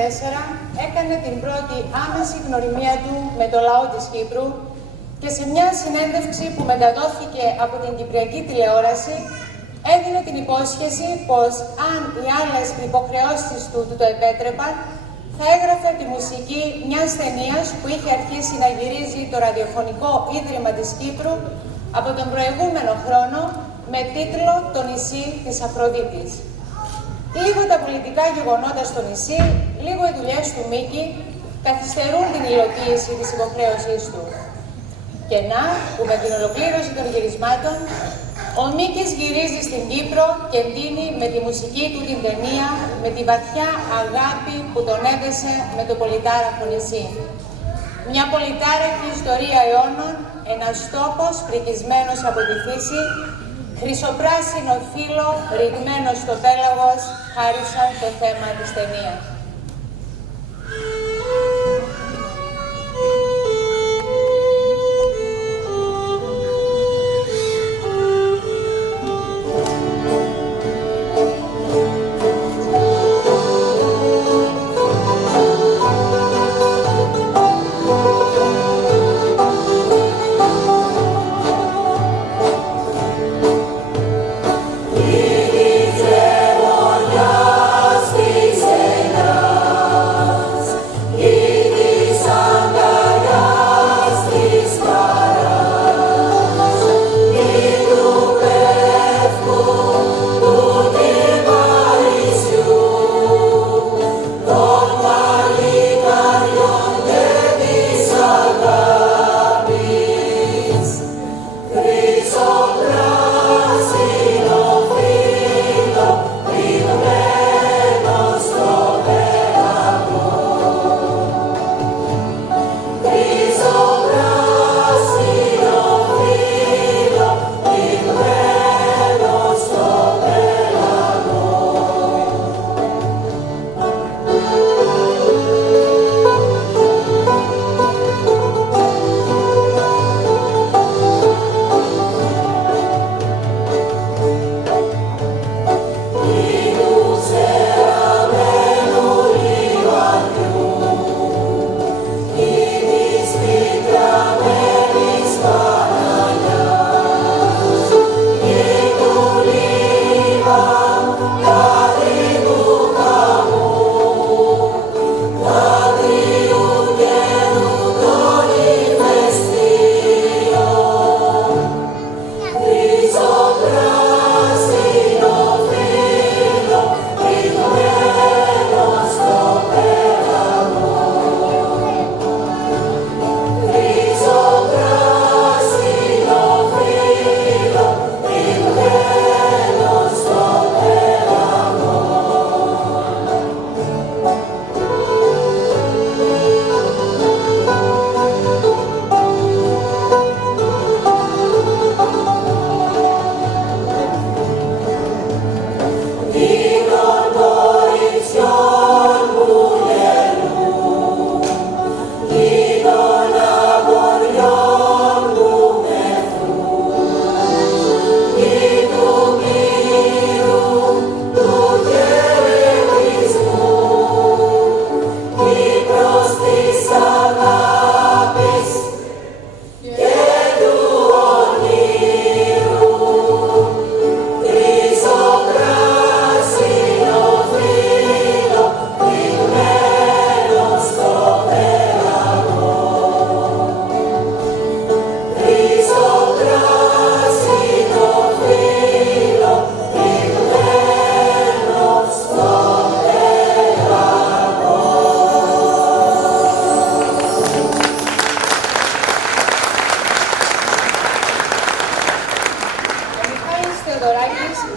2004 έκανε την πρώτη άμεση γνωριμία του με το λαό της Κύπρου και σε μια συνέντευξη που μεταδόθηκε από την Κυπριακή τηλεόραση έδινε την υπόσχεση πως αν οι άλλες υποχρεώσεις του το επέτρεπαν, θα έγραφε τη μουσική μιας ταινίας που είχε αρχίσει να γυρίζει το ραδιοφωνικό ίδρυμα της Κύπρου από τον προηγούμενο χρόνο με τίτλο «Το νησί της Αφροδίτης». Λίγο τα πολιτικά γεγονότα στο νησί, λίγο οι δουλειές του Μίκη καθυστερούν την υλοποίηση της υποχρέωσής του. Και να, που με την ολοκλήρωση των γυρισμάτων, ο Μίκης γυρίζει στην Κύπρο και εντείνει με τη μουσική του την ταινία, με τη βαθιά αγάπη που τον έδεσε με το πολυτάραχο νησί. Μια πολυτάραχη ιστορία αιώνων, ένας τόπος πρικισμένος από τη φύση, χρυσοπράσινο φύλλο ρηγμένο στο πέλαγος, χάρισαν το θέμα της ταινίας.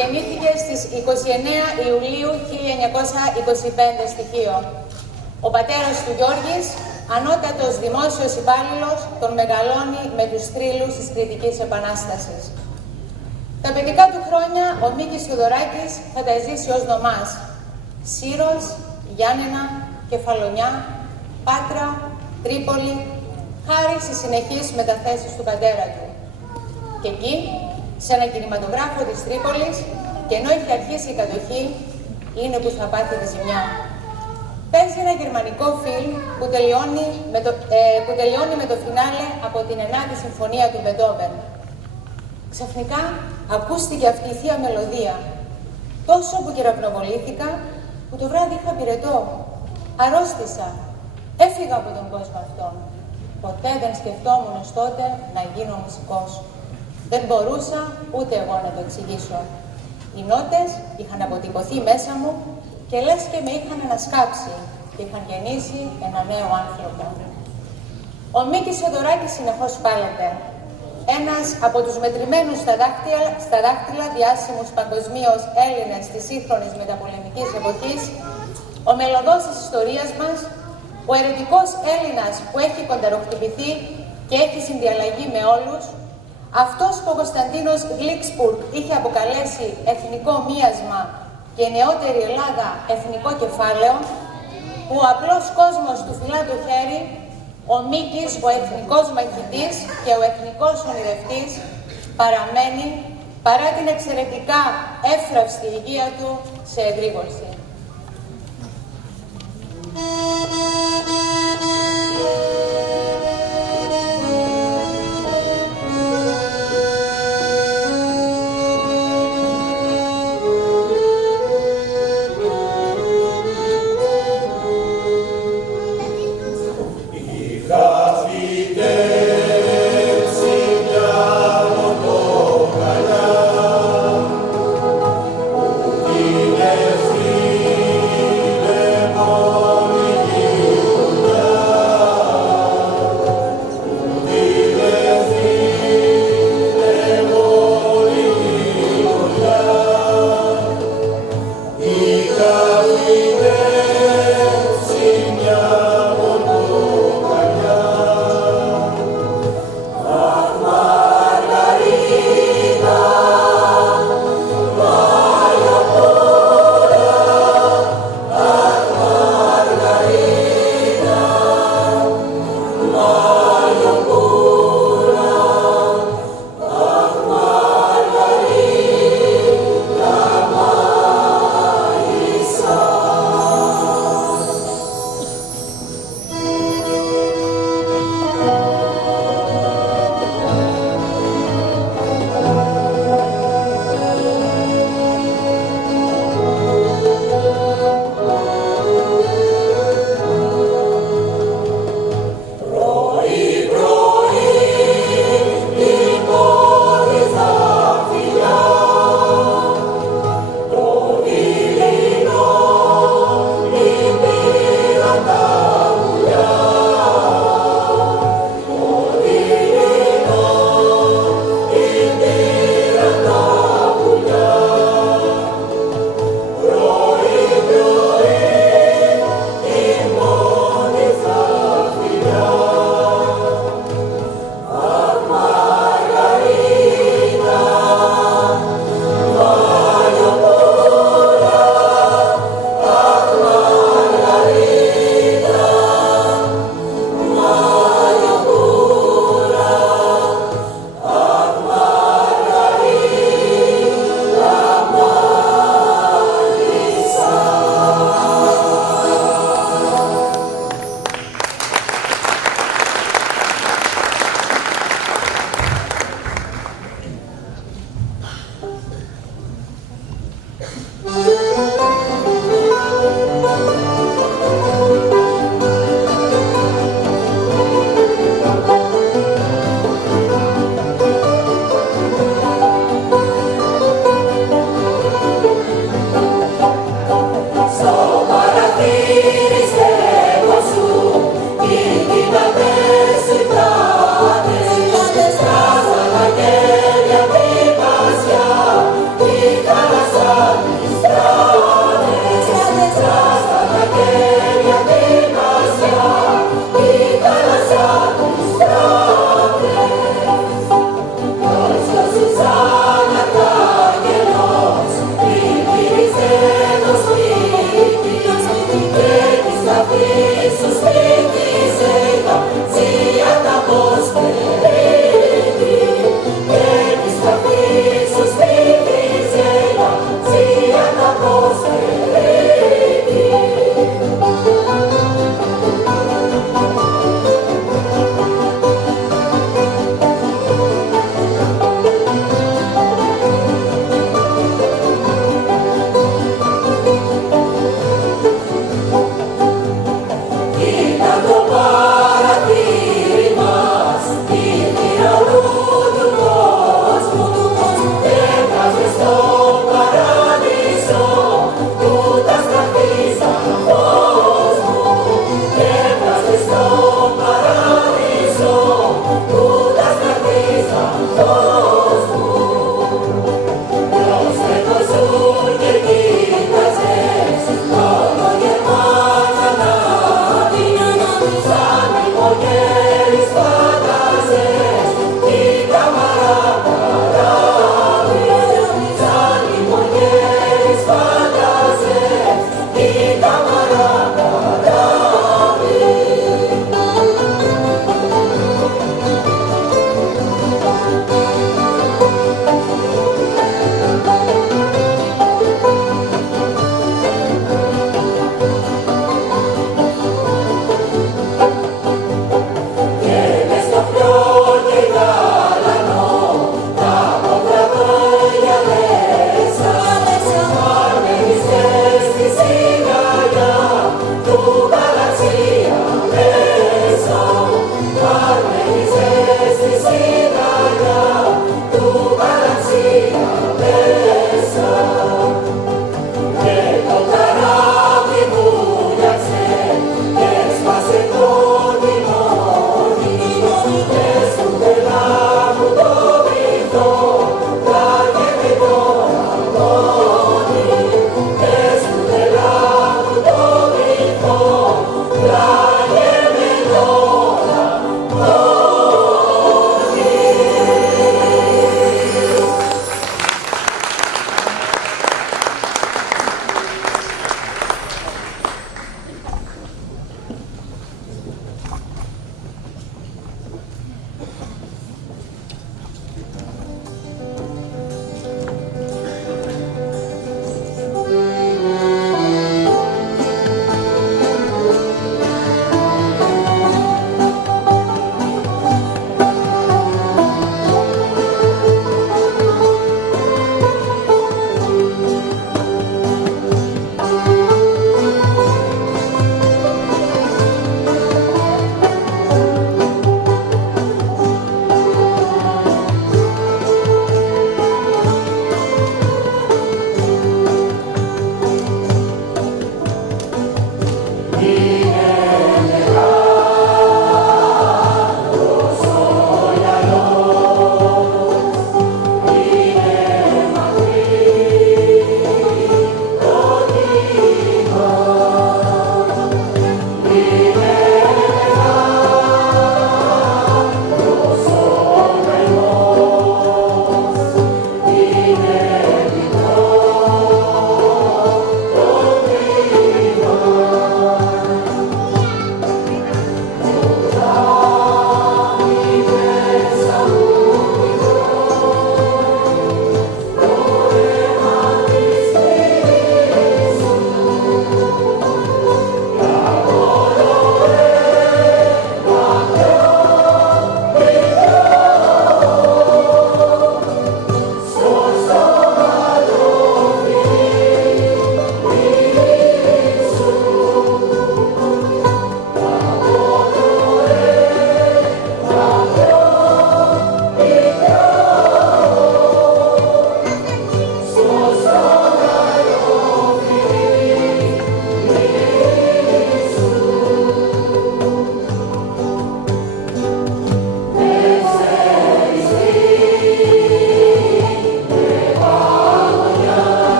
γεννήθηκε στις 29 Ιουλίου 1925 στη Χίο. Ο πατέρας του Γιώργης, ανώτατος δημόσιος υπάλληλος, τον μεγαλώνει με τους θρύλους της Κρητικής Επανάστασης. Τα παιδικά του χρόνια ο Μίκης Θοδωράκης θα τα ζήσει ως νομάς. Σύρος, Γιάννενα, Κεφαλονιά, Πάτρα, Τρίπολη, χάρη στις συνεχείς μεταθέσεις του πατέρα του. Και εκεί, σε ένα κινηματογράφο της Τρίπολης, και ενώ έχει αρχίσει η κατοχή, είναι που θα πάθει τη ζημιά. παίζει ένα γερμανικό φιλμ που τελειώνει με το φινάλε από την 9η Συμφωνία του Μπετόβεν. Ξαφνικά ακούστηκε αυτή η θεία μελωδία, τόσο που κεραυνοβολήθηκα που το βράδυ είχα πυρετό. Αρρώστησα. Έφυγα από τον κόσμο αυτόν. Ποτέ δεν σκεφτόμουν ως τότε να γίνω μουσικός. Δεν μπορούσα ούτε εγώ να το εξηγήσω. Οι νότες είχαν αποτυπωθεί μέσα μου και λες και με είχαν ανασκάψει και είχαν γεννήσει ένα νέο άνθρωπο. Ο Μίκης Θοδωράκης συνεχώς πάλεται. Ένας από τους μετρημένους στα δάχτυλα διάσημους παγκοσμίως Έλληνες της σύγχρονης μεταπολεμικής εποχής, ο μελωδός της ιστορίας μας, ο αιρετικός Έλληνας που έχει κονταροχτυπηθεί και έχει συνδιαλλαγεί με όλους, αυτός που ο Κωνσταντίνος Γλίξπουργκ είχε αποκαλέσει εθνικό μίασμα και η νεότερη Ελλάδα εθνικό κεφάλαιο, που ο απλός κόσμος του φυλά το χέρι, ο Μίκης, ο εθνικός μαχητής και ο εθνικός ονειρευτής, παραμένει, παρά την εξαιρετικά εύθραυστη υγεία του, σε εγρήγορση. Ευθύ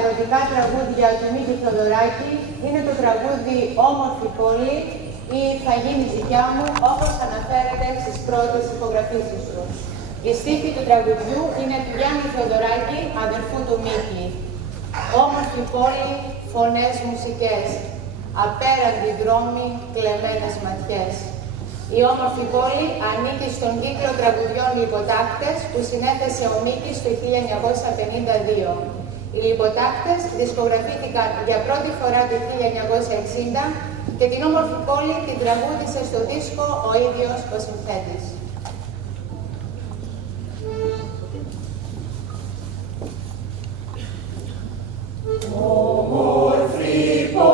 ερωτικά τραγούδια του Μίκη Θοδωράκη είναι το τραγούδι «Όμορφη πόλη» ή «Θα γίνεις δικιά μου», όπως αναφέρεται στις πρώτες υπογραφήσεις του. Η στίχη του τραγουδιού είναι του Γιάννη Θοδωράκη, αδερφού του Μίκη. Όμορφη πόλη, φωνές, μουσικές, απέραντοι δρόμοι, κλεμμένες ματιές. Η όμορφη πόλη ανήκει στον κύκλο τραγουδιών Λιποτάκτες που συνέθεσε ο Μίκης το 1952. Οι Λιποτάκτες δισκογραφήθηκαν για πρώτη φορά το 1960 και την όμορφη πόλη την τραγούδισε στο δίσκο ο ίδιος ο συνθέτης. Όμορφη πόλη.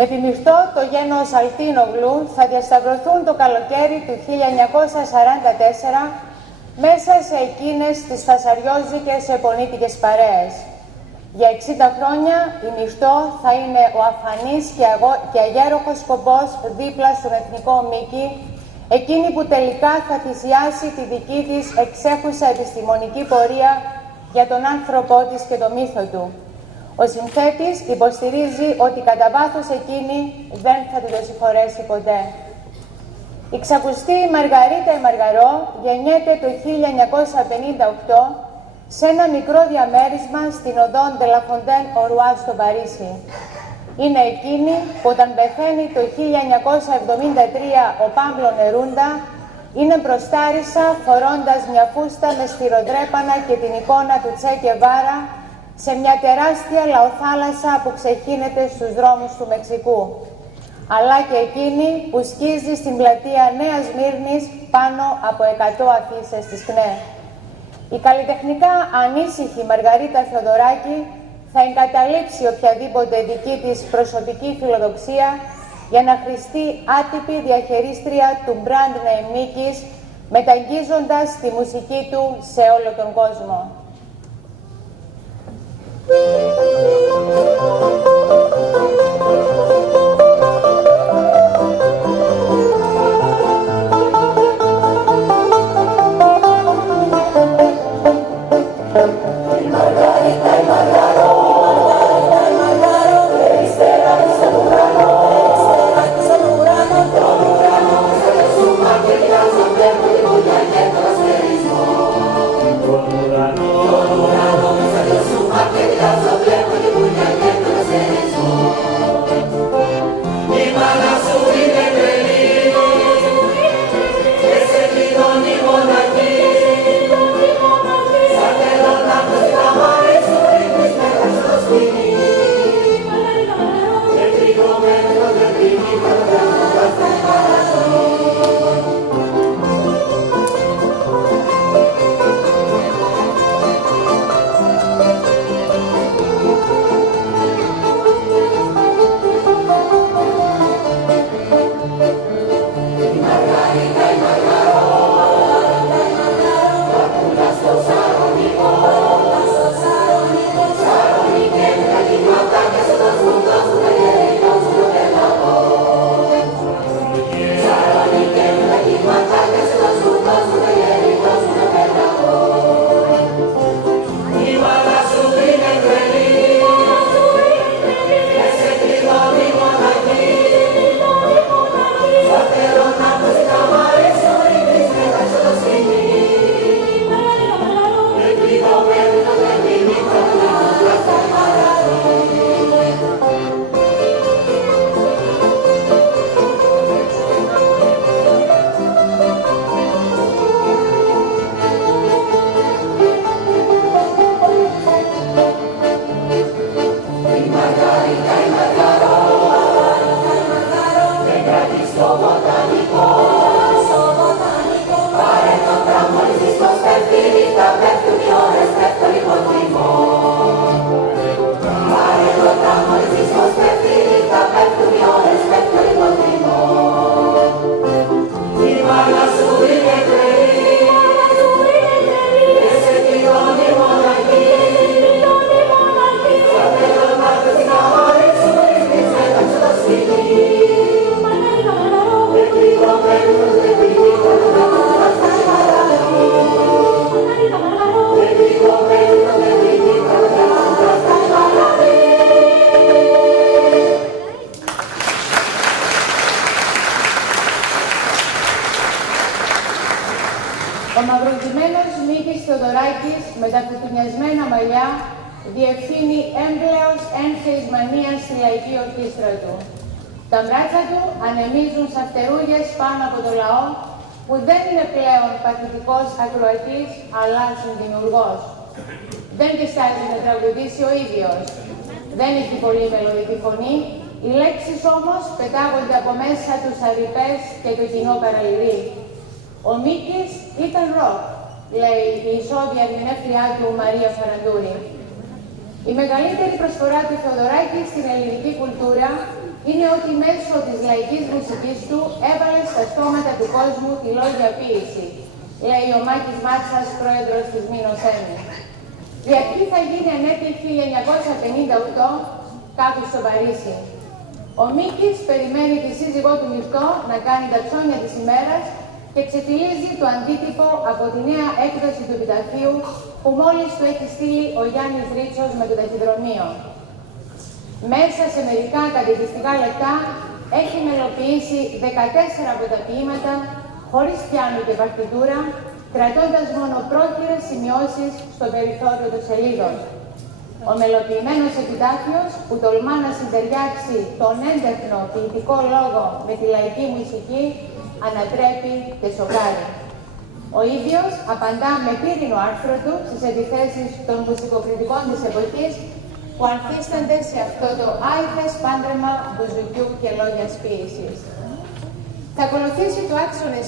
Με τη Μυρτώ το γένος Αλτίνογλου θα διασταυρωθούν το καλοκαίρι του 1944 μέσα σε εκείνες τις φασαριόζικες επονίτικες παρέες. Για 60 χρόνια η Μυρτώ θα είναι ο αφανής και αγέροχος σκοπός δίπλα στον εθνικό Μίκη, εκείνη που τελικά θα θυσιάσει τη δική της εξέχουσα επιστημονική πορεία για τον άνθρωπό της και το μύθο του. Ο συνθέτης υποστηρίζει ότι κατά βάθος εκείνη δεν θα του το συγχωρέσει ποτέ. Η ξακουστή Μαργαρίτα η Μαργαρό γεννιέται το 1958 σε ένα μικρό διαμέρισμα στην οδό Ντελαφοντέν Ορουά στο Παρίσι. Είναι εκείνη που όταν πεθαίνει το 1973 ο Πάμπλο Νερούντα είναι μπροστάρισα φορώντας μια φούστα με σφυροδρέπανα και την εικόνα του Τσε Γκεβάρα σε μια τεράστια λαοθάλασσα που ξεχύνεται στους δρόμους του Μεξικού. Αλλά και εκείνη που σκίζει στην πλατεία Νέας Μύρνης πάνω από 100 αφίσες της ΚΝΕ. Η καλλιτεχνικά ανήσυχη Μαργαρίτα Θεοδωράκη θα εγκαταλείψει οποιαδήποτε δική της προσωπική φιλοδοξία για να χρηστεί άτυπη διαχειρίστρια του brand name Μίκης μεταγγίζοντας τη μουσική του σε όλο τον κόσμο. Ο μαυροκυμμένος Μίκης Θεοδωράκης με τα κουτουνιασμένα μαλλιά διευθύνει έμπλεος ένθεης μανίας στη λαϊκή ορχήστρα του. Τα μπράτσα του ανεμίζουν σαφτερούγες πάνω από το λαό που δεν είναι πλέον παθητικός ακροατής αλλά συνδημιουργός. Δεν πιστάζει να τραγουδήσει ο ίδιος. Δεν έχει πολύ μελωδική φωνή, οι λέξεις όμως πετάγονται από μέσα τους αρυπές και το κοινό παραλυρεί. Ο Μίκης ήταν ροκ, λέει η ισόβια ερμηνεύτριά του Μαρία Φαραντούρη. Η μεγαλύτερη προσφορά του Θεοδωράκη στην ελληνική κουλτούρα είναι ότι μέσω της λαϊκής μουσικής του έβαλε στα στόματα του κόσμου τη λόγια ποίηση, λέει ο Μάκης Μάτσας, πρόεδρος της Μήνος Έμι. Η αρχή θα γίνει ανέτη 1958, κάπου στο Παρίσι. Ο Μίκης περιμένει τη σύζυγό του Μυρτώ να κάνει τα ψώνια της ημέρας και ξεφυλίζει το αντίτυπο από τη νέα έκδοση του επιταφείου που μόλις του έχει στείλει ο Γιάννης Ρίτσος με το ταχυδρομείο. Μέσα σε μερικά καταιγιστικά λεπτά έχει μελοποιήσει 14 από τα ποίηματα, χωρίς πιάνο και παρτιτούρα, κρατώντας μόνο πρόχειρες σημειώσεις στο περιθώριο των σελίδων. Ο μελοποιημένος επιτάφιος που τολμά να συντεριάξει τον έντεχνο ποιητικό λόγο με τη λαϊκή μουσική ανατρέπει και σοκάρει. Ο ίδιος απαντά με πύρινο άρθρο του στις αντιθέσεις των μουσικοκριτικών της εποχής που ανθίστανται σε αυτό το άϊθες πάντρεμα μπουζουκιού και λόγιας ποίησης. Θα ακολουθήσει το άξονα